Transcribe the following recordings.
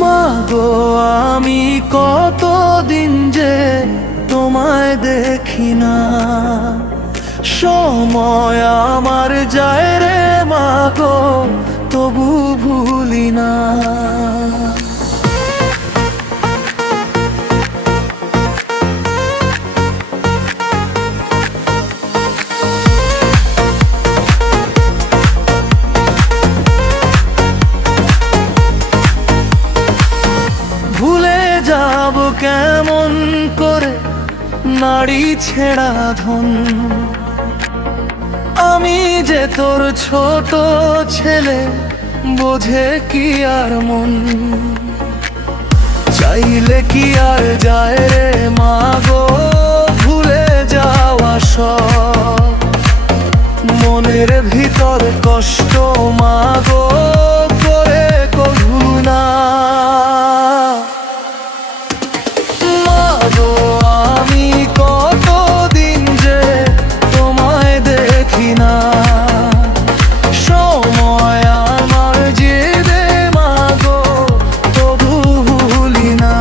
মা গো, আমি কতদিন যে তোমায় দেখি না, সময় আমার যায় রে মা গো, তবু ভুলি না। ভুলে যাব কেমন করে নারী ছেঁড়া ধন, আমি যে তোর ছোট ছেলে, বোঝে কি আর মন। চাইলে কি আর যায় রে মা গো, ভুলে যাওয়া সব মনের ভিতর কষ্ট মা গো, করে কভু না। মা গো, আমি কতদিন যে তোমায় দেখি না, সময় আমার জেদে মা গো, তবু ভুলি না।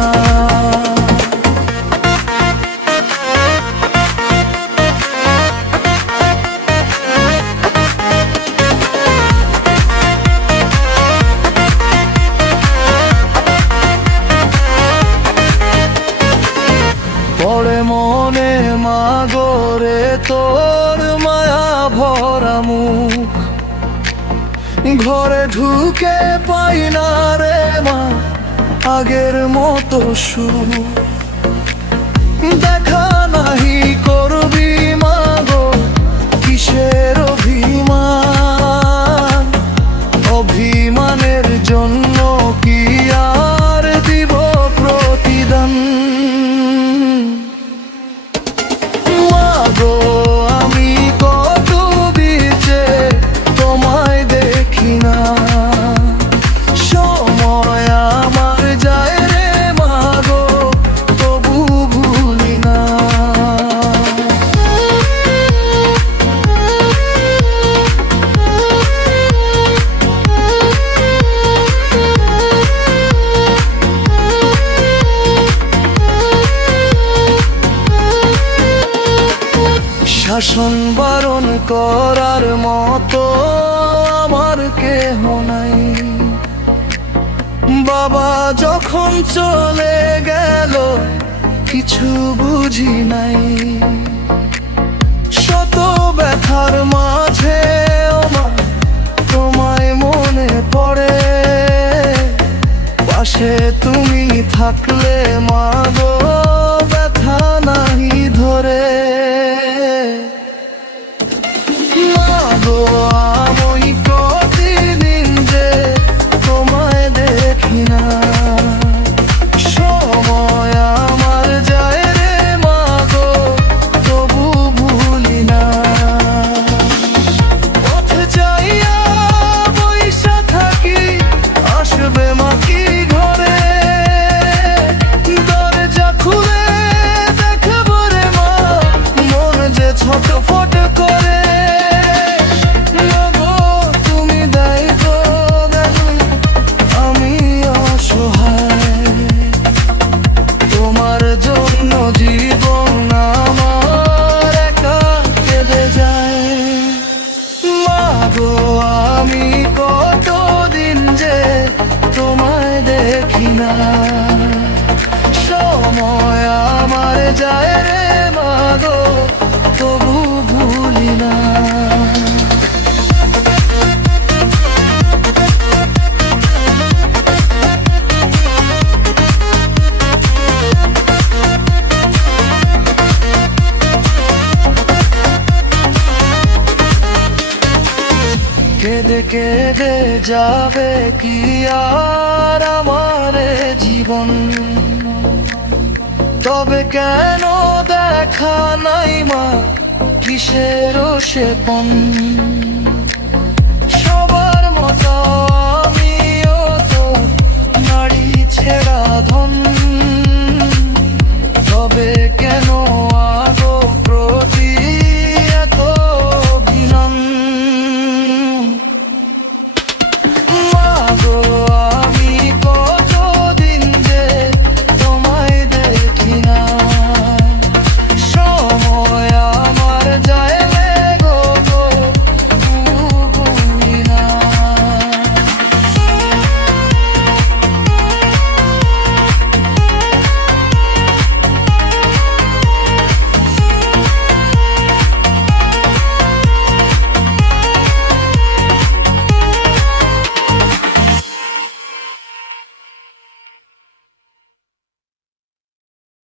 পড়ে মনে মা গো রে তোর মায়া ভরা মুখ, ঘরে ঢুকে পাই না রে মা আগের মতো সুখ। দেখা নাহি করবি মা গো, কিসের অভিমান, অভিমানের জন্য কি আর দিব প্রতিদান। মা গো, আমি কত বিচে তোমায় দেখি না, সময় আমার যায় রে মা গো, তবু ভুলি না। শাসন বারণ করার মতো আমার কেহ নাই, বাবা যখন চলে গেল কিছু বুঝি নাই। শত ব্যথার মাঝে মা তোমায় মনে পড়ে, পাশে তুমি থাকলে মা গো, ব্যথা নাহি ধরে। মা গো, আমি কতদিন যে তোমায় দেখি না, সময় আমার যায় রে মা গো, তবু ভুলি না। পথে যাইয়া বইসা থাকি, আসবে মা কি ঘরে, দরজা খুলে দেখব রে মা, মন যে ছটফট করে। জীবন আমার একা কেঁদে যায়। মা গো, আমি কতদিন যে তোমায় দেখি না, সময় আমার যায় রে মা গো, তবু ভুলি না। কেঁদে কেঁদে যাবে কি আর আমার জীবন, তবে কেন দেখা নাই মা, কিসের সেপন। সবার মতো আমিও তো নারী ছেঁড়া ধন, তবে কেন আগ